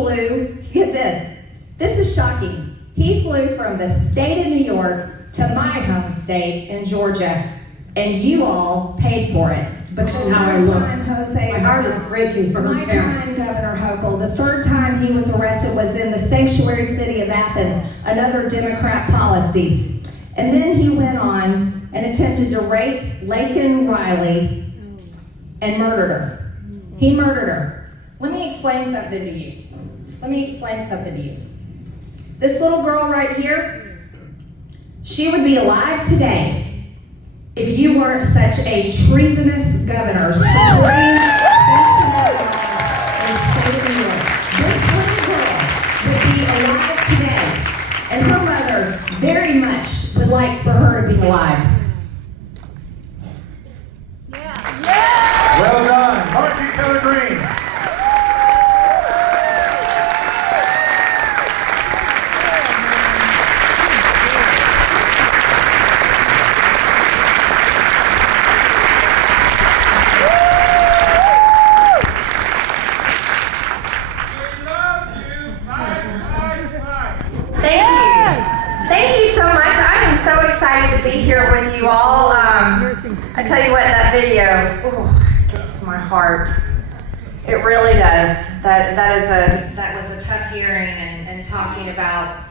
flew, get this is shocking. He flew from the state of New York to my home state in Georgia, and you all paid for it. Because Jose, my heart is breaking for my his parents. time, Governor Hochul, the third time he was arrested was in the sanctuary city of Athens, another Democrat policy. And then he went on and attempted to rape Laken Riley and murdered her. He murdered her. Let me explain something to you. This little girl right here, she would be alive today if you weren't such a treasonous governor supporting sanctuary laws in the state of New York. This little girl would be alive today, and her mother very much would like for her to be alive. Well done, Marjorie Greene. Thank you so much. I am so excited to be here with you all. I tell you what, that video gets my heart. It really does. That was a tough hearing and talking about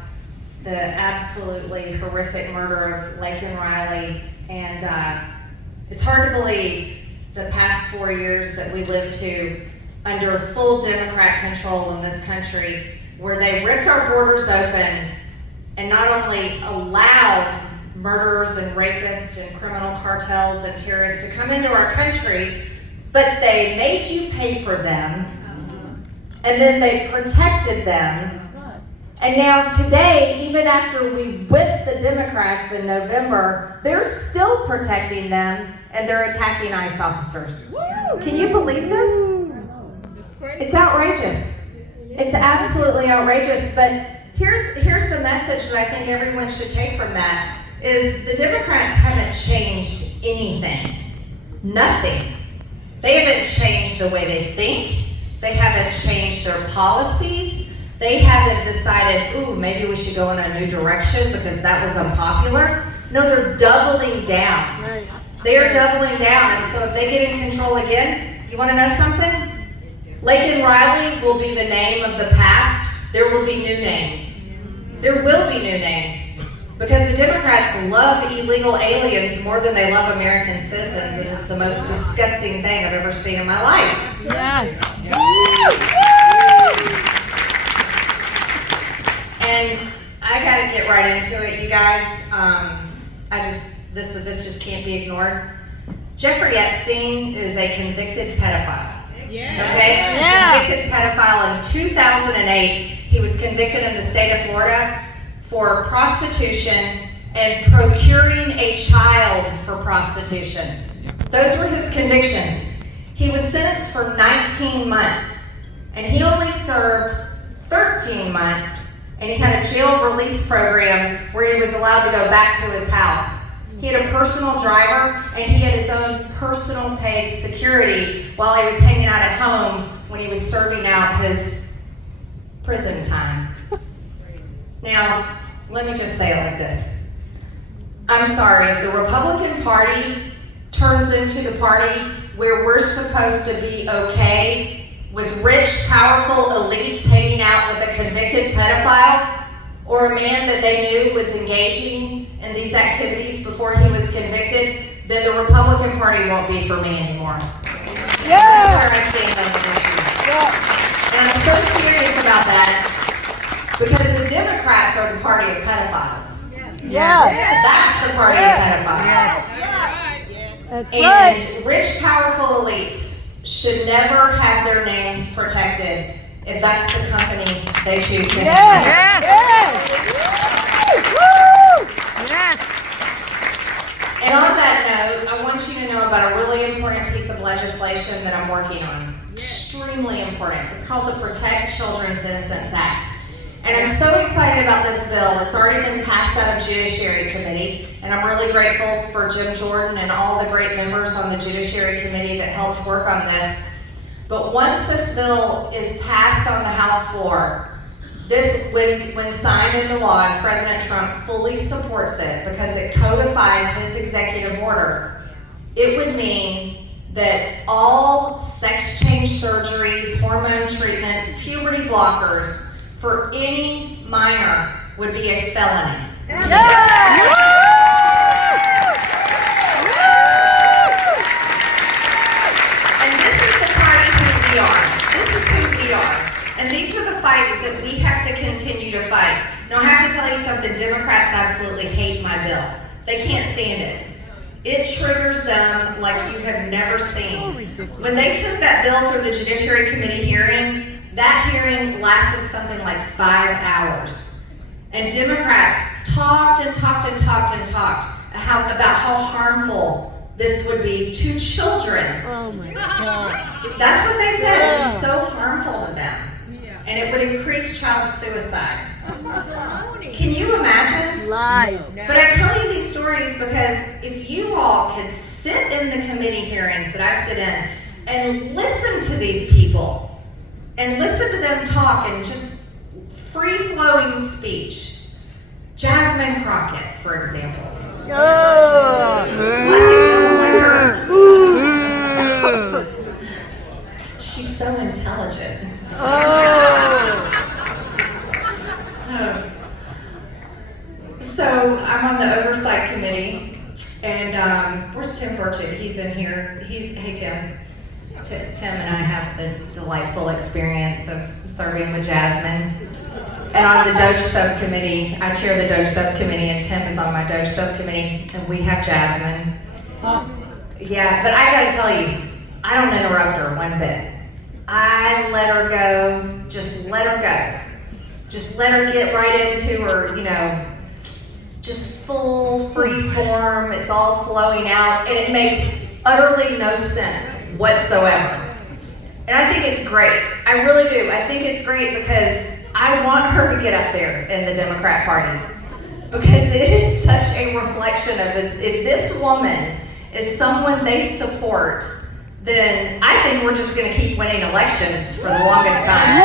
the absolutely horrific murder of Laken Riley. And it's hard to believe the past 4 years that we lived to under full Democrat control in this country, where they ripped our borders open and not only allowed murderers and rapists and criminal cartels and terrorists to come into our country, but they made you pay for them, and then they protected them. And now today, even after we whipped the Democrats in November, they're still protecting them, and they're attacking ICE officers. Can you believe this? It's outrageous. It's absolutely outrageous. But here's the message that I think everyone should take from that, is the Democrats haven't changed anything. Nothing. They haven't changed the way they think. They haven't changed their policies. They haven't decided, ooh, maybe we should go in a new direction because that was unpopular. No, they're doubling down. Right. They are doubling down, and so if they get in control again, you want to know something? Laken Riley will be the name of the past. There will be new names. There will be new names. Because the Democrats love illegal aliens more than they love American citizens, and it's the most disgusting thing I've ever seen in my life. Yes. And I gotta get right into it, you guys. This just can't be ignored. Jeffrey Epstein is a convicted pedophile. Yeah. Okay? Yeah. Convicted pedophile in 2008. He was convicted in the state of Florida for prostitution and procuring a child for prostitution. Those were his convictions. He was sentenced for 19 months, and he only served 13 months, and he had a jail release program where he was allowed to go back to his house. He had a personal driver, and he had his own personal paid security while he was hanging out at home when he was serving out his prison time. Now, let me just say it like this. I'm sorry, if the Republican Party turns into the party where we're supposed to be okay with rich, powerful elites hanging out with a convicted pedophile, or a man that they knew was engaging in these activities before he was convicted, then the Republican Party won't be for me anymore. Yeah. That's where I stand on the issue. Yeah. And I'm so serious about that, because the Democrats are the party of pedophiles. Yeah. That's the party of pedophiles. Yes. That's right. And rich, powerful elites should never have their names protected if that's the company they choose to have. Yes. And on that note, I want you to know about a really important piece of legislation that I'm working on. Extremely important. It's called the Protect Children's Innocence Act. And I'm so excited about this bill. It's already been passed out of Judiciary Committee, and I'm really grateful for Jim Jordan and all the great members on the Judiciary Committee that helped work on this. But once this bill is passed on the House for. This, when signed into law, and President Trump fully supports it because it codifies his executive order, it would mean that all sex change surgeries, hormone treatments, puberty blockers for any minor would be a felony. And this is the party who we are. This is who we are. And these are the fights that we have to continue to fight. Now I have to tell you something, Democrats absolutely hate my bill. They can't stand it. It triggers them like you have never seen. When they took that bill through the Judiciary Committee hearing, that hearing lasted something like 5 hours. And Democrats talked and talked and talked and talked about how harmful this would be to children. Oh my God. That's what they said. It was so harmful to them. And it would increase child suicide. Can you imagine? Lies. But I tell you these stories because if you all could sit in the committee hearings that I sit in and listen to these people and listen to them talk in just free-flowing speech. Jasmine Crockett, for example. She's so intelligent. So I'm on the oversight committee, and where's Tim Burchett? He's in here. Hey Tim. Tim and I have the delightful experience of serving with Jasmine. And on the Doge subcommittee, I chair the Doge subcommittee, and Tim is on my Doge subcommittee, and we have Jasmine. Yeah, but I gotta tell you, I don't interrupt her one bit. I let her go, just let her go. Just let her get right into her, just full free form, it's all flowing out, and it makes utterly no sense whatsoever. And I think it's great, I really do. I think it's great because I want her to get up there in the Democrat Party. Because it is such a reflection of this. If this woman is someone they support, then I think we're just gonna keep winning elections for the longest time.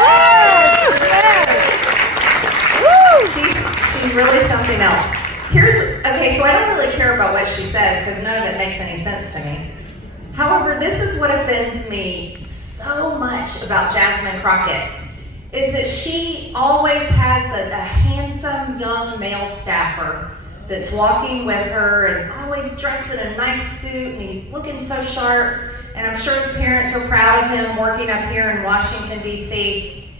She's really something else. Okay, so I don't really care about what she says because none of it makes any sense to me. However, this is what offends me so much about Jasmine Crockett, is that she always has a handsome young male staffer that's walking with her and always dressed in a nice suit and he's looking so sharp, and I'm sure his parents are proud of him working up here in Washington, D.C.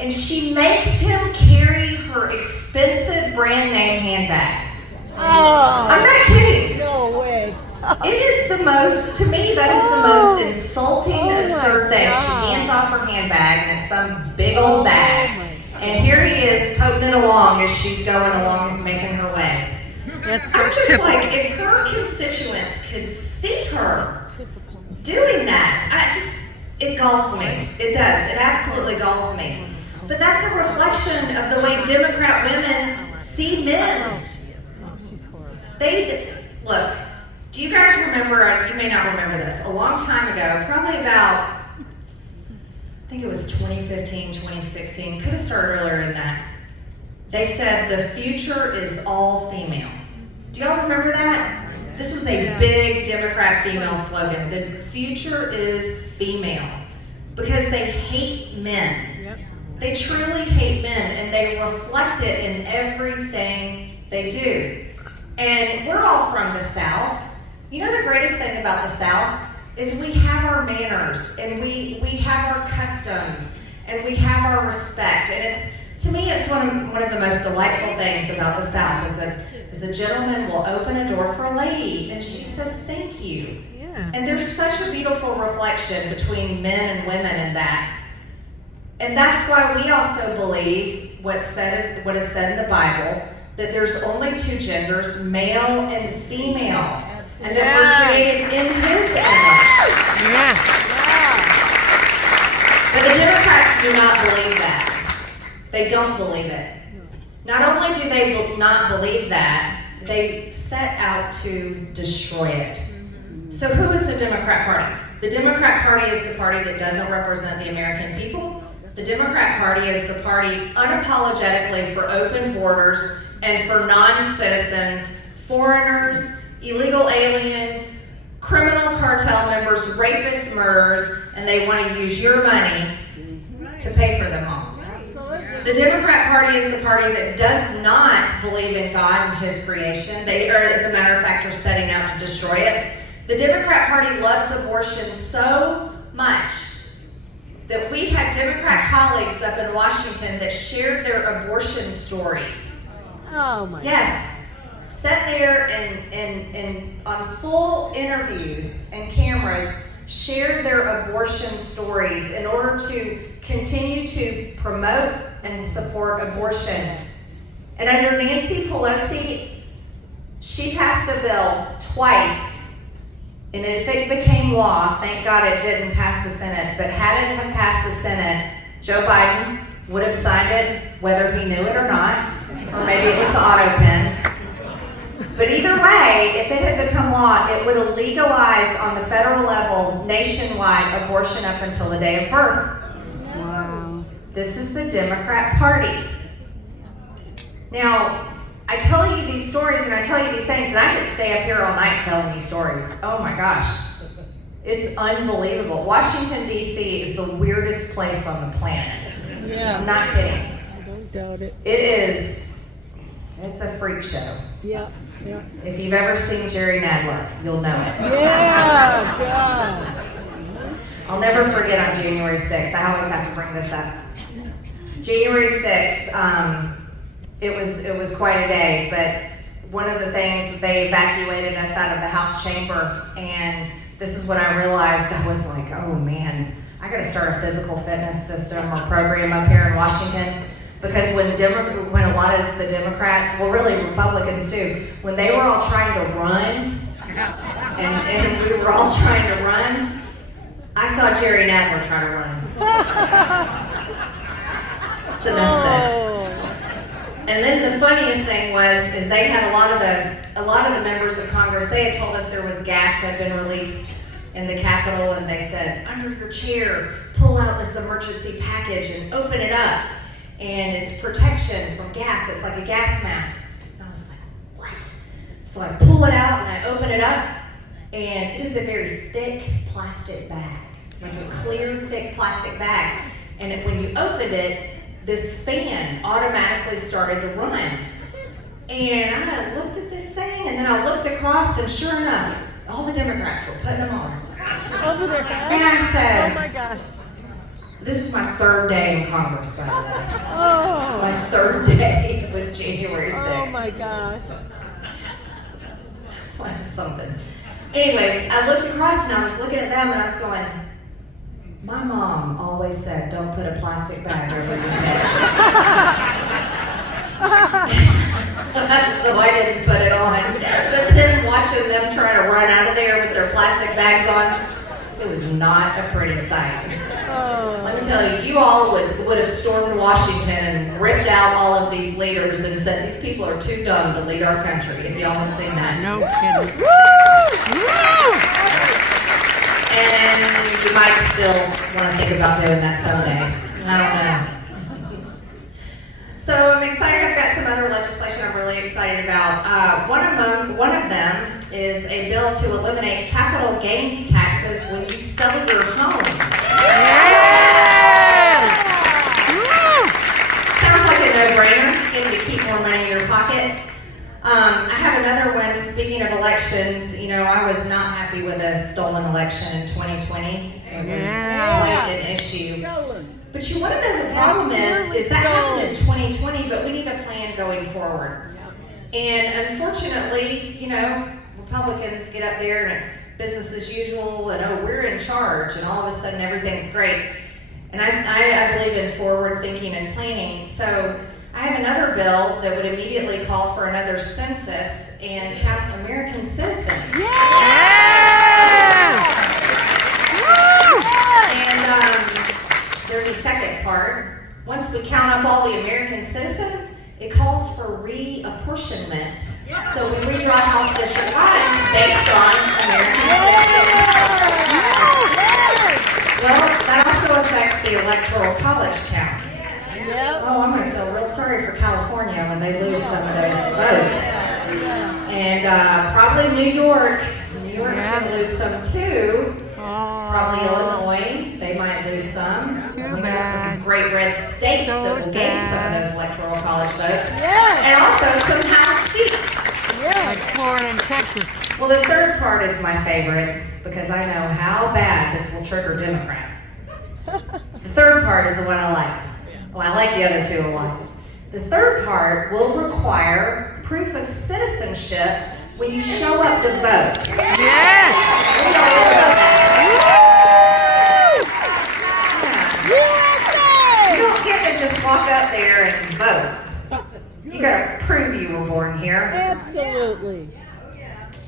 And she makes him carry her expensive brand name handbag. I'm not kidding. No way. It is the most, to me, that is the most insulting, absurd thing. She hands off her handbag and it's some big old bag. And here he is toting it along as she's going along, making her way. That's so I'm just typical. like, if her constituents could see her doing that, it galls me. It does. It absolutely galls me. But that's a reflection of the way Democrat women see men. Look, do you guys remember, you may not remember this, a long time ago, probably about, I think it was 2015, 2016, could have started earlier than that. They said the future is all female. Do y'all remember that? This was a big Democrat female slogan. The future is female. Because they hate men. They truly hate men, and they reflect it in everything they do. And we're all from the South. You know the greatest thing about the South is we have our manners, and we have our customs, and we have our respect. And to me, it's one of the most delightful things about the South is a gentleman will open a door for a lady, and she says, "Thank you." Yeah. And there's such a beautiful reflection between men and women in that. And that's why we also believe what is said in the Bible, that there's only two genders, male and female, and that we're created in His image. But the Democrats do not believe that. They don't believe it. Not only do they not believe that, they set out to destroy it. So who is the Democrat Party? The Democrat Party is the party that doesn't represent the American people. The Democrat Party is the party unapologetically for open borders and for non-citizens, foreigners, illegal aliens, criminal cartel members, rapists, murderers, and they want to use your money to pay for them all. The Democrat Party is the party that does not believe in God and His creation. They, or as a matter of fact, are setting out to destroy it. The Democrat Party loves abortion so much that we had Democrat colleagues up in Washington that shared their abortion stories. Oh my. Yes. Sat there and on full interviews and cameras shared their abortion stories in order to continue to promote and support abortion. And under Nancy Pelosi, she passed a bill twice. And if it became law, thank God it didn't pass the Senate, but had it have passed the Senate, Joe Biden would have signed it, whether he knew it or not, or maybe it was the auto pen. But either way, if it had become law, it would have legalized on the federal level, nationwide, abortion up until the day of birth. Wow. This is the Democrat Party. Now, I tell you these stories and I tell you these things, and I could stay up here all night telling you stories. Oh my gosh. It's unbelievable. Washington, D.C. is the weirdest place on the planet. Yeah. I'm not kidding. I don't doubt it. It is. It's a freak show. Yeah. Yeah. If you've ever seen Jerry Nadler, you'll know it. Yeah. God. I'll never forget on January 6th. I always have to bring this up. January 6th, it was quite a day, but one of the things, they evacuated us out of the House chamber, and this is when I realized, I was like, oh man, I gotta start a physical fitness system or program up here in Washington, because when a lot of the Democrats, well really Republicans too, when they were all trying to run, and we were all trying to run, I saw Jerry Nadler try to run. It's enough said. And then the funniest thing is they had a lot of the members of Congress, they had told us there was gas that had been released in the Capitol, and they said, under your chair, pull out this emergency package and open it up. And it's protection from gas, it's like a gas mask. And I was like, what? So I pull it out and I open it up, and it is a very thick plastic bag, like a clear, thick plastic bag. And when you opened it, this fan automatically started to run. And I looked at this thing, and then I looked across, and sure enough, all the Democrats were putting them on. Over their head? And I said, oh my gosh. This is my third day in Congress, by the way. Oh. My third day was January 6th. Oh my gosh. What something. Anyways, I looked across and I was looking at them and I was going, my mom always said, don't put a plastic bag over your head. So I didn't put it on. But then watching them try to run out of there with their plastic bags on, it was not a pretty sight. Oh. Let me tell you, you all would have stormed Washington and ripped out all of these leaders and said, these people are too dumb to lead our country, if y'all have seen that. No kidding. And you might still want to think about doing that someday. I don't know. So I'm excited. I've got some other legislation I'm really excited about. One of them is a bill to eliminate capital gains taxes when you sell your home. Yes! Sounds like a no-brainer. Getting to keep more money in your pocket. I have another one. Speaking of elections, you know, I was not happy with a stolen election in 2020. It was quite an issue. But you want to know the problem is that happened in 2020, but we need a plan going forward. And unfortunately, you know, Republicans get up there and it's business as usual, and oh, we're in charge, and all of a sudden everything's great. And I believe in forward thinking and planning. So I have another bill that would immediately call for another census and count American citizens. And there's a second part. Once we count up all the American citizens, it calls for reapportionment. So we redraw House district lines based on American citizens. Well, that also affects the Electoral College count. Yep. Oh, I'm gonna feel real sorry for California when they lose some of those votes. And probably New York. New York's gonna lose some too. Probably Illinois, they might lose some. Too I mean, bad. there's some great red states So that will gain some of sad. those Electoral College votes. Yes. And also some House seats. Like Florida and Texas. Well, the third part is my favorite because I know how bad this will trigger Democrats. The third part is the one I like. Well, I like the other two a lot. The third part will require proof of citizenship when you show up to vote. Yes. What do y'all think about that? Yeah. You don't get to just walk up there and vote. You gotta prove you were born here. Absolutely.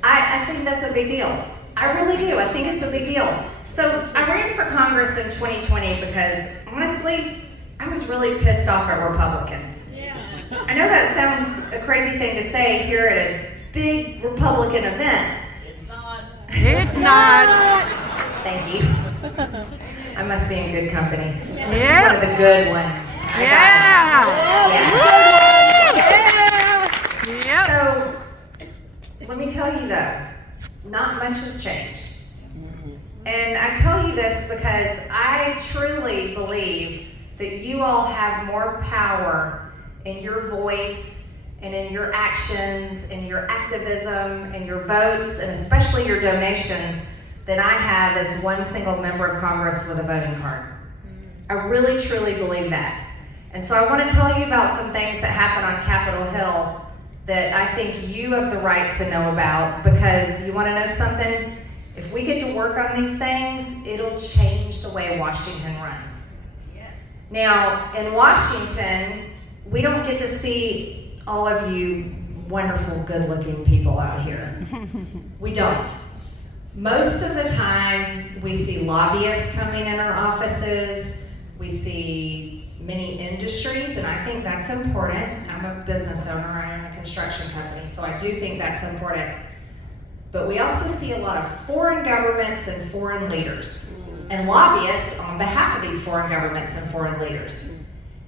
I think that's a big deal. I really do. I think it's a big deal. So I ran for Congress in 2020 because honestly, I was really pissed off at Republicans. I know that sounds a crazy thing to say here at a big Republican event. It's not. Thank you. I must be in good company. This is Yeah. one of the good ones. I got it. Yeah. Yep. So, let me tell you though, not much has changed. And I tell you this because I truly believe that you all have more power in your voice and in your actions and your activism and your votes and especially your donations than I have as one single member of Congress with a voting card. I really truly believe that. And so I want to tell you about some things that happen on Capitol Hill that I think you have the right to know about because you want to know something? If we get to work on these things, it'll change the way Washington runs. Now, in Washington, we don't get to see all of you wonderful, good-looking people out here. We don't. Most of the time, we see lobbyists coming in our offices. We see many industries, and I think that's important. I'm a business owner. I own a construction company, so I do think that's important. But we also see a lot of foreign governments and foreign leaders, and lobbyists on behalf of these foreign governments and foreign leaders.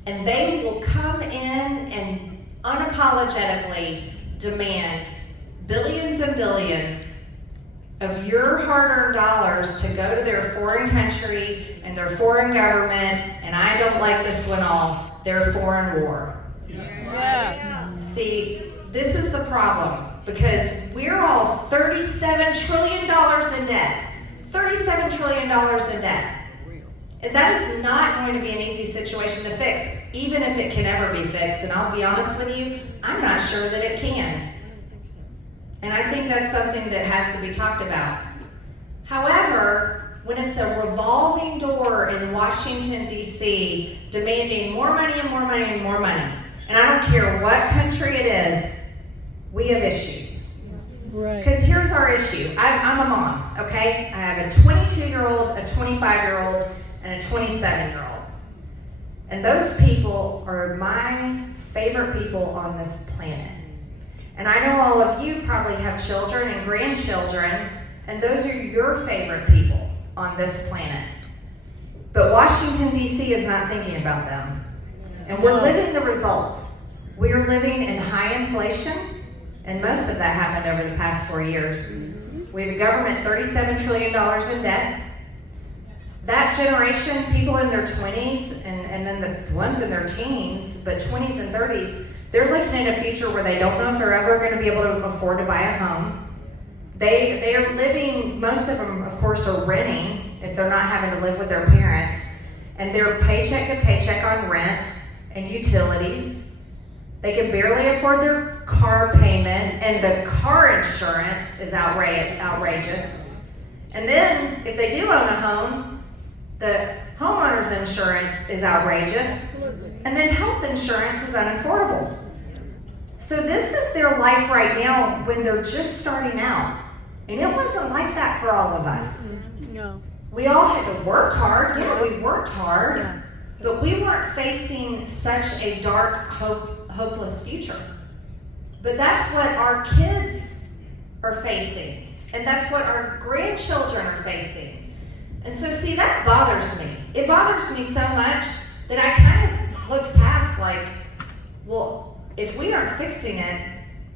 And they will come in and unapologetically demand billions and billions of your hard-earned dollars to go to their foreign country and their foreign government, and I don't like this one all, their foreign war. Yeah. See, this is the problem because we're all $37 trillion in debt. $37 trillion in debt. And that is not going to be an easy situation to fix, even if it can ever be fixed. And I'll be honest with you, I'm not sure that it can. And I think that's something that has to be talked about. However, when it's a revolving door in Washington, D.C., demanding more money and more money and more money, and I don't care what country it is, we have issues. Right. Because here's our issue. I'm a mom, okay? I have a 22-year-old, a 25-year-old, and a 27-year-old. And those people are my favorite people on this planet. And I know all of you probably have children and grandchildren, and those are your favorite people on this planet. But Washington, D.C. is not thinking about them. And we're living the results. We are living in high inflation, and most of that happened over the past 4 years. We have a government $37 trillion in debt. That generation, people in their 20s, and then the ones in their teens, but 20s and 30s, they're looking at a future where they don't know if they're ever going to be able to afford to buy a home. They are living, most of them, of course, are renting if they're not having to live with their parents, and they're paycheck to paycheck on rent and utilities. They can barely afford their car payment, and the car insurance is outrageous. And then, if they do own a home, the homeowner's insurance is outrageous, and then health insurance is unaffordable. So this is their life right now when they're just starting out. And it wasn't like that for all of us. No. We all had to work hard. Yeah, we worked hard, but we weren't facing such a dark, hopeless future. But that's what our kids are facing, and that's what our grandchildren are facing. And so, see, that bothers me. It bothers me so much that I kind of look past, like, well, if we aren't fixing it,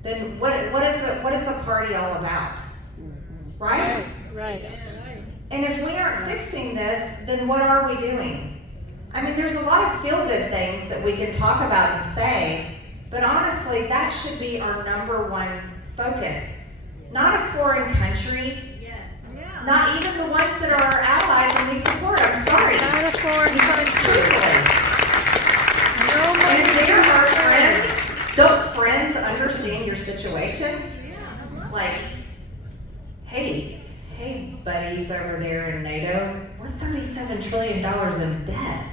then what is a party all about? Right? Right. And if we aren't fixing this, then what are we doing? I mean, there's a lot of feel-good things that we can talk about and say, but honestly, that should be our number one focus. Not a foreign country, not even the ones that are our allies and we support. I'm sorry. Not a foreign country. Truthfully. No And money. if they're our friends, don't friends understand your situation? Like, hey, buddies over there in NATO, we're $37 trillion in debt.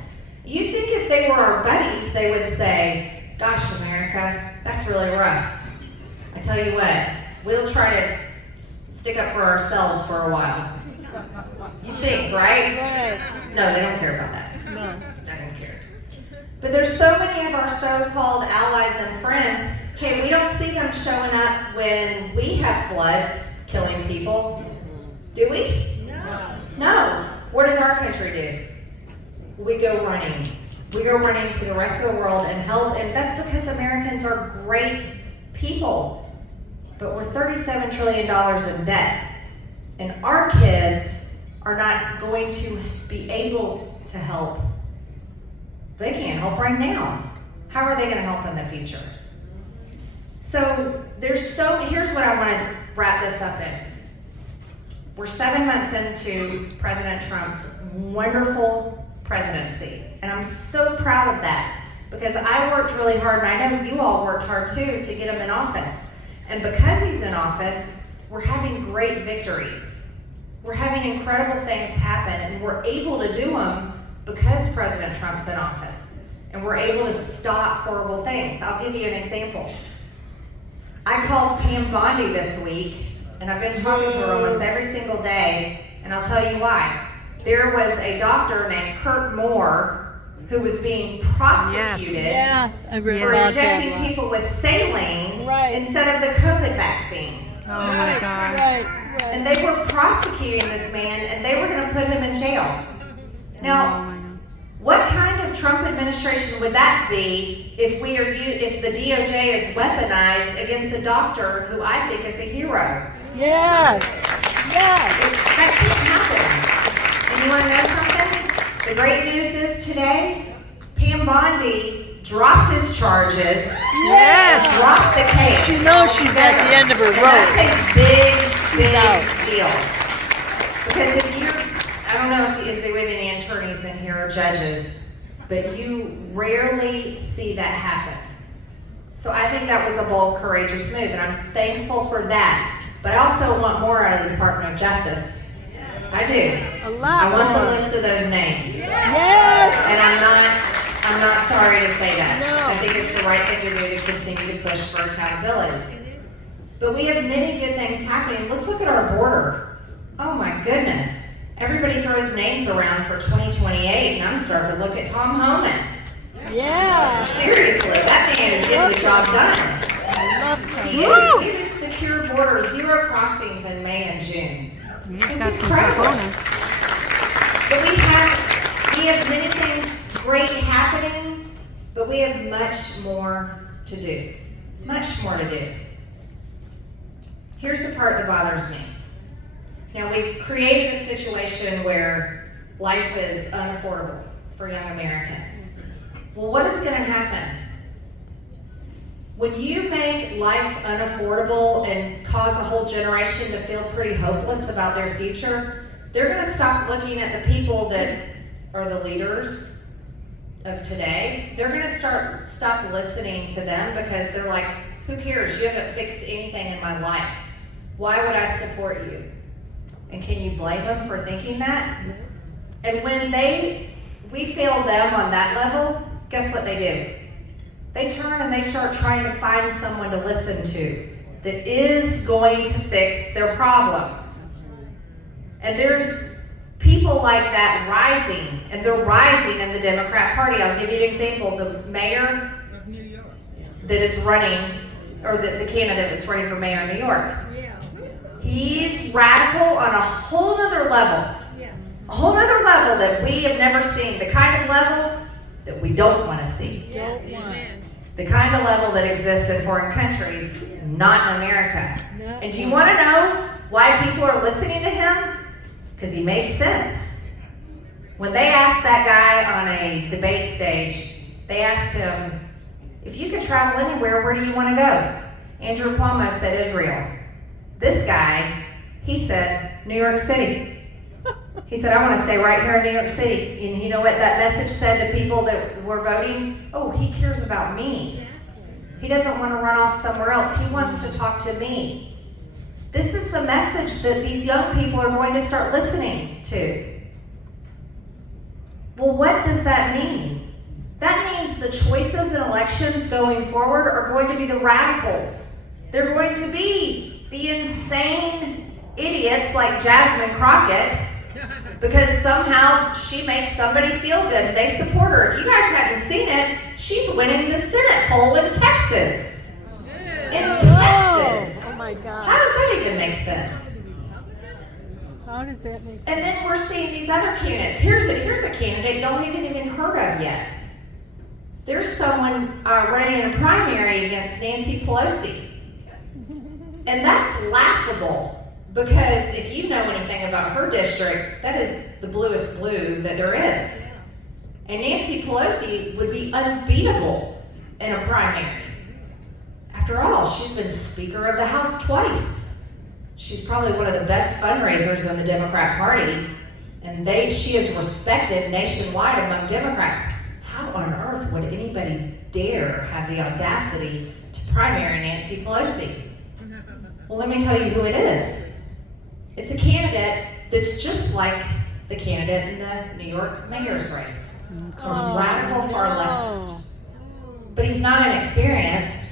You'd think if they were our buddies, they would say, gosh, America, that's really rough. I tell you what, we'll try to stick up for ourselves for a while. You think, right? Right. No, they don't care about that. No. I don't care. But there's so many of our so-called allies and friends, okay, we don't see them showing up when we have floods killing people. Do we? No. What does our country do? We go running. We go running to the rest of the world and help, and that's because Americans are great people. But we're $37 trillion in debt. And our kids are not going to be able to help. They can't help right now. How are they going to help in the future? So here's what I want to wrap this up in. We're 7 months into President Trump's wonderful presidency. And I'm so proud of that because I worked really hard, and I know you all worked hard too, to get him in office. And because he's in office, we're having great victories. We're having incredible things happen, and we're able to do them because President Trump's in office. And we're able to stop horrible things. I'll give you an example. I called Pam Bondi this week, and I've been talking to her almost every single day, and I'll tell you why. There was a doctor named Kurt Moore who was being prosecuted Yeah, I read for about injecting that. people with saline Right. instead of the COVID vaccine. Oh my God. Right. And they were prosecuting this man, and they were going to put him in jail. Now, what kind of Trump administration would that be if the DOJ is weaponized against a doctor who I think is a hero? Yes. Yes. That can't happen. And you want to know something? The great news is today, Pam Bondi dropped his charges, Yes. dropped the case. She knows she's at the end of her And rope. that's a big out. deal. Because I don't know if we have any attorneys in here or judges, but you rarely see that happen. So I think that was a bold, courageous move, and I'm thankful for that. But I also want more out of the Department of Justice. I do. A lot I want more. the list of those names. Yes. And I'm not sorry to say that. No. I think it's the right thing to do to continue to push for accountability. But we have many good things happening. Let's look at our border. Oh my goodness. Everybody throws names around for 2028, and I'm starting to look at Tom Homan. Yeah. Seriously, that man is getting the job done. I love her. He is. It is secure borders, 0 crossings in May and June. He's It's got some incredible. cojones. But we have many things great happening, but we have much more to do. Much more to do. Here's the part that bothers me. Now, we've created a situation where life is unaffordable for young Americans. Well, what is going to happen? When you make life unaffordable and cause a whole generation to feel pretty hopeless about their future, they're going to stop looking at the people that are the leaders of today. They're going to stop listening to them because they're like, who cares? You haven't fixed anything in my life. Why would I support you? And can you blame them for thinking that? And when we fail them on that level, guess what they do? They turn and they start trying to find someone to listen to that is going to fix their problems. And there's people like that rising, and they're rising in the Democrat Party. I'll give you an example. The mayor of New York that is running, or the candidate that's running for mayor in New York. He's radical on a whole other level. A whole other level that we have never seen, the kind of level that we don't want to see. Don't want. The kind of level that exists in foreign countries, not in America. And do you want to know why people are listening to him? Because he makes sense. When they asked that guy on a debate stage, they asked him, if you could travel anywhere, where do you want to go? Andrew Cuomo said Israel. This guy, he said New York City. He said, I want to stay right here in New York City. And you know what that message said to people that were voting? Oh, he cares about me. He doesn't want to run off somewhere else. He wants to talk to me. This is the message that these young people are going to start listening to. Well, what does that mean? That means the choices in elections going forward are going to be the radicals. They're going to be the insane idiots like Jasmine Crockett, because somehow she makes somebody feel good and they support her. If you guys hadn't seen it, she's winning the Senate poll in Texas. In Texas. Oh my How God. does that even make sense? How does that make sense? And then we're seeing these other candidates. Here's a candidate y'all haven't even heard of yet. There's someone running in a primary against Nancy Pelosi. And that's laughable. Because if you know anything about her district, that is the bluest blue that there is. And Nancy Pelosi would be unbeatable in a primary. After all, she's been Speaker of the House twice. She's probably one of the best fundraisers in the Democrat Party. And she is respected nationwide among Democrats. How on earth would anybody dare have the audacity to primary Nancy Pelosi? Well, let me tell you who it is. It's a candidate that's just like the candidate in the New York mayor's race. It's a radical far leftist. But he's not inexperienced.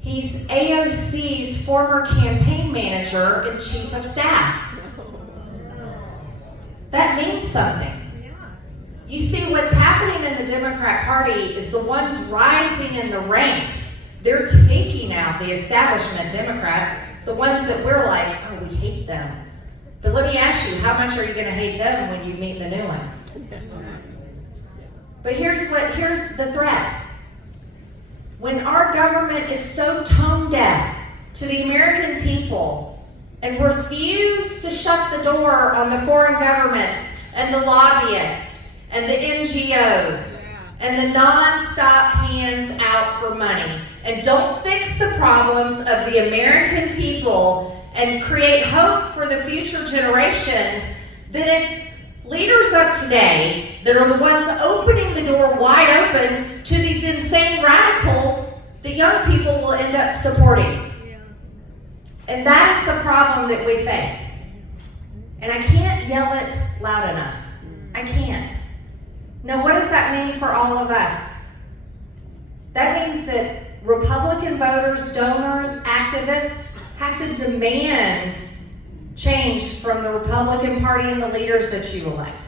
He's AOC's former campaign manager and chief of staff. That means something. You see, what's happening in the Democrat Party is the ones rising in the ranks, they're taking out the establishment Democrats, the ones that we're like, oh, we hate them. But let me ask you, how much are you going to hate them when you meet the new ones? But here's the threat. When our government is so tone deaf to the American people and refuse to shut the door on the foreign governments and the lobbyists and the NGOs and the non-stop hands out for money, and don't fix the problems of the American people and create hope for the future generations, then it's leaders of today that are the ones opening the door wide open to these insane radicals that young people will end up supporting. And that is the problem that we face. And I can't yell it loud enough. I can't. Now, what does that mean for all of us? That means that Republican voters, donors, activists have to demand change from the Republican Party and the leaders that you elect.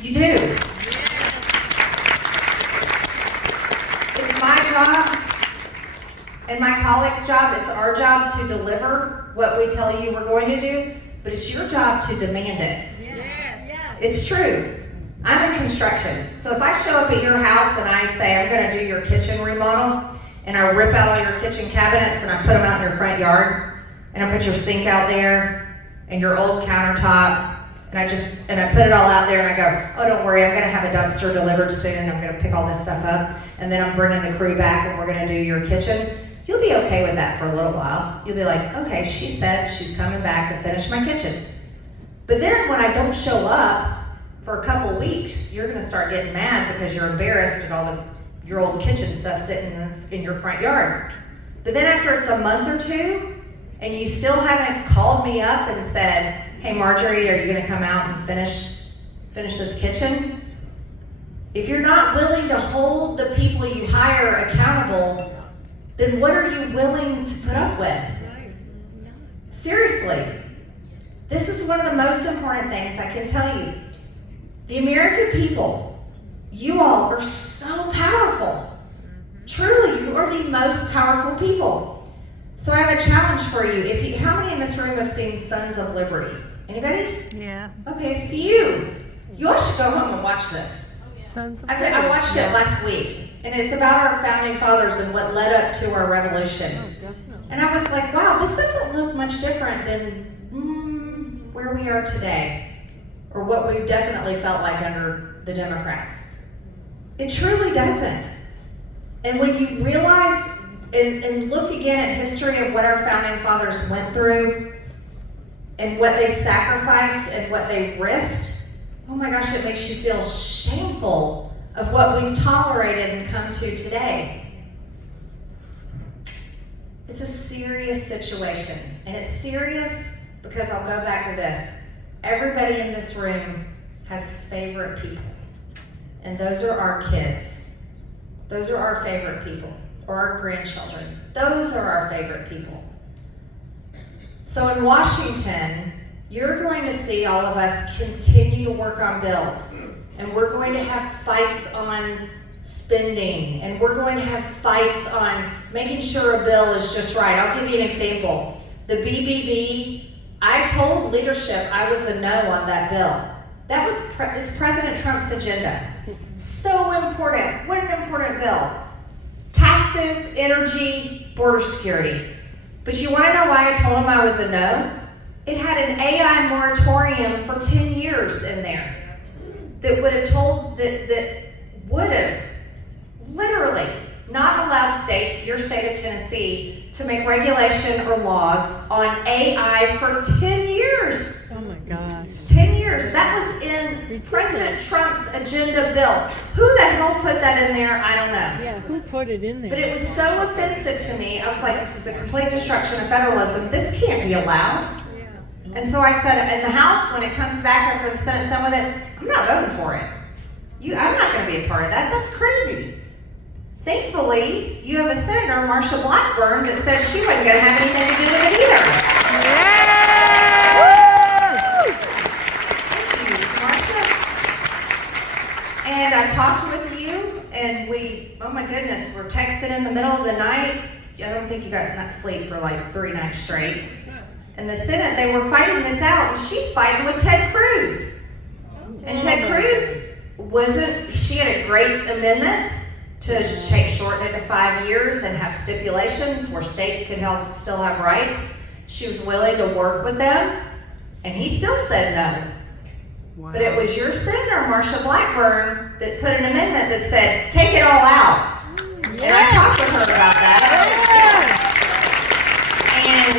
You do. It's my job and my colleagues' job, it's our job to deliver what we tell you we're going to do, but it's your job to demand it. It's true. I'm in construction, so if I show up at your house and I say I'm going to do your kitchen remodel, and I rip out all your kitchen cabinets and I put them out in your front yard, and I put your sink out there and your old countertop, and I put it all out there and I go, oh, don't worry, I'm going to have a dumpster delivered soon and I'm going to pick all this stuff up, and then I'm bringing the crew back and we're going to do your kitchen. You'll be okay with that for a little while. You'll be like, okay, she said she's coming back to finish my kitchen. But then when I don't show up for a couple weeks, you're going to start getting mad because you're embarrassed at all your old kitchen stuff sitting in your front yard. But then after it's a month or two, and you still haven't called me up and said, hey Marjorie, are you going to come out and finish this kitchen? If you're not willing to hold the people you hire accountable, then what are you willing to put up with? Seriously, this is one of the most important things I can tell you. The American people, you all are so powerful. Truly, you are the most powerful people. So I have a challenge for you. How many in this room have seen Sons of Liberty? Anybody? Yeah. Okay, a few. You all should go home and watch this. Sons of I watched it last week, and it's about our founding fathers and what led up to our revolution. Oh, definitely. And I was like, wow, this doesn't look much different than where we are today, or what we definitely felt like under the Democrats. It truly doesn't. And when you realize and look again at history of what our founding fathers went through and what they sacrificed and what they risked, oh my gosh, it makes you feel shameful of what we've tolerated and come to today. It's a serious situation, and it's serious because I'll go back to this. Everybody in this room has favorite people, and those are our kids. Those are our favorite people, or our grandchildren. Those are our favorite people. So in Washington, you're going to see all of us continue to work on bills, and we're going to have fights on spending, and we're going to have fights on making sure a bill is just right. I'll give you an example. The BBB, I told leadership I was a no on that bill. That was is President Trump's agenda. So important. What an important bill. Taxes, energy, border security. But you want to know why I told him I was a no? It had an AI moratorium for 10 years in there that would have told, that would have literally not allowed states, your state of Tennessee, to make regulation or laws on AI for 10 years. Oh my gosh. 10 years. That was in President Trump's agenda bill. Who the hell put that in there? I don't know. Yeah, who put it in there? But it was so offensive to me. I was like, this is a complete destruction of federalism. This can't be allowed. And so I said, in the House, when it comes back after the Senate's done with it, I'm not voting for it. I'm not going to be a part of that. That's crazy. Thankfully, you have a Senator, Marsha Blackburn, that said she wasn't going to have anything to do with it either. Thank you, Marsha. And I talked with you, and oh my goodness, we're texting in the middle of the night. I don't think you got enough sleep for like 3 nights straight. In the Senate, they were fighting this out, and she's fighting with Ted Cruz. And Ted Cruz she had a great amendment to shorten it to 5 years and have stipulations where states can still have rights. She was willing to work with them, and he still said no. Wow. But it was your Senator, Marsha Blackburn, that put an amendment that said, take it all out. Yeah. And I talked to her about that. Yeah. And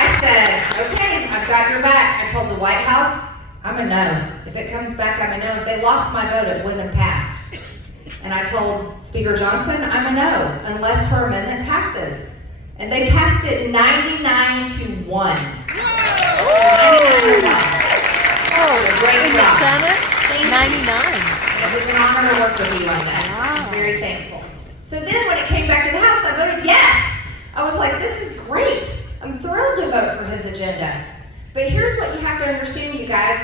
I said, okay, I've got your back. I told the White House, I'm a no. If it comes back, I'm a no. If they lost my vote, it wouldn't have passed. And I told Speaker Johnson, I'm a no, unless her amendment passes. And they passed it 99-1. 99-1. Oh, great in job. the Senate? Thank you. 99. It was an honor to work with you on that. Wow. I'm very thankful. So then when it came back to the House, I voted yes. I was like, this is great. I'm thrilled to vote for his agenda. But here's what you have to understand, you guys.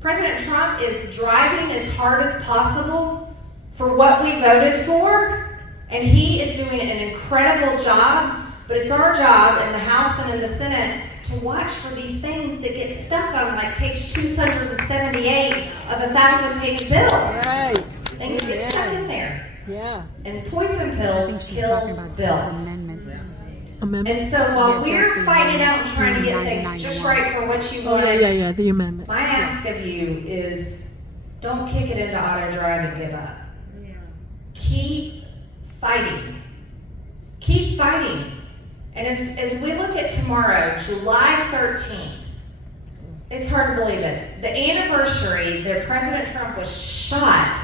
President Trump is driving as hard as possible for what we voted for, and he is doing an incredible job, but it's our job in the House and in the Senate to watch for these things that get stuck on like page 278 of a 1,000-page bill. Right. Things get stuck in there. Yeah. And poison pills kill bills. Amendment. And so while we're fighting out and trying to get things just right for what you wanted, Yeah, the amendment. my ask of you is don't kick it into auto drive and give up. Keep fighting. Keep fighting. And as we look at tomorrow, July 13th, it's hard to believe it. The anniversary that President Trump was shot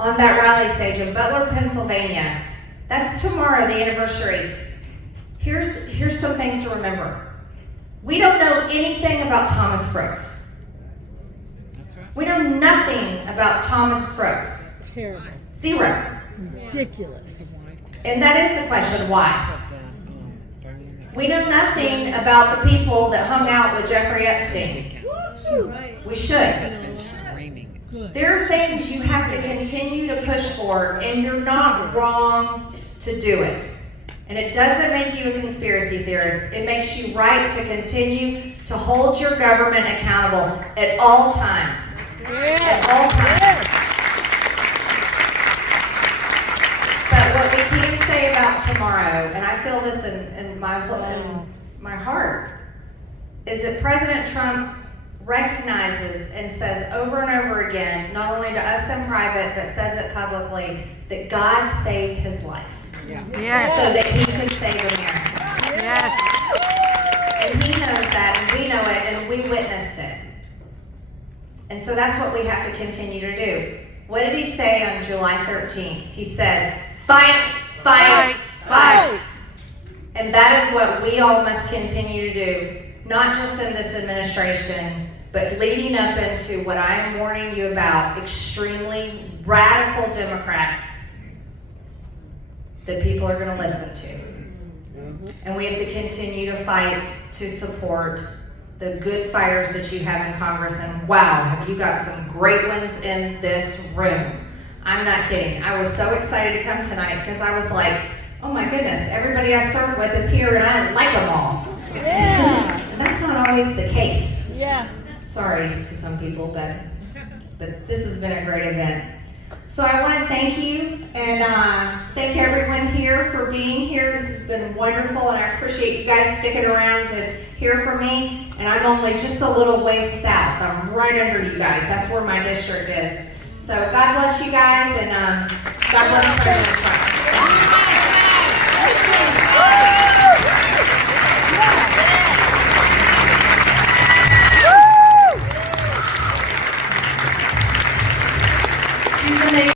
on that rally stage in Butler, Pennsylvania. That's tomorrow, the anniversary. Here's some things to remember. We don't know anything about Thomas Crooks. We know nothing about Thomas Crooks. Terrible. Zero. Ridiculous. And that is the question, why? We know nothing about the people that hung out with Jeffrey Epstein. We should. There are things you have to continue to push for, and you're not wrong to do it. And it doesn't make you a conspiracy theorist. It makes you right to continue to hold your government accountable at all times. At all times. But what we can say about tomorrow, and I feel this in my heart, is that President Trump recognizes and says over and over again, not only to us in private, but says it publicly, that God saved his life. Yes. So that he could save America. Yes. And he knows that, and we know it, and we witnessed it. And so that's what we have to continue to do. What did he say on July 13th? He said, fight, fight, fight. And that is what we all must continue to do, not just in this administration, but leading up into what I am warning you about, extremely radical Democrats that people are going to listen to. And we have to continue to fight to support the good fighters that you have in Congress. And wow, have you got some great ones in this room. I'm not kidding. I was so excited to come tonight because I was like, oh my goodness, everybody I serve with is here and I like them all. Yeah. And that's not always the case. Yeah. Sorry to some people, but this has been a great event. So I want to thank you and thank everyone here for being here. This has been wonderful, and I appreciate you guys sticking around to hear from me. And I'm only just a little ways south. I'm right under you guys. That's where my district is. So God bless you guys, and God bless President Trump.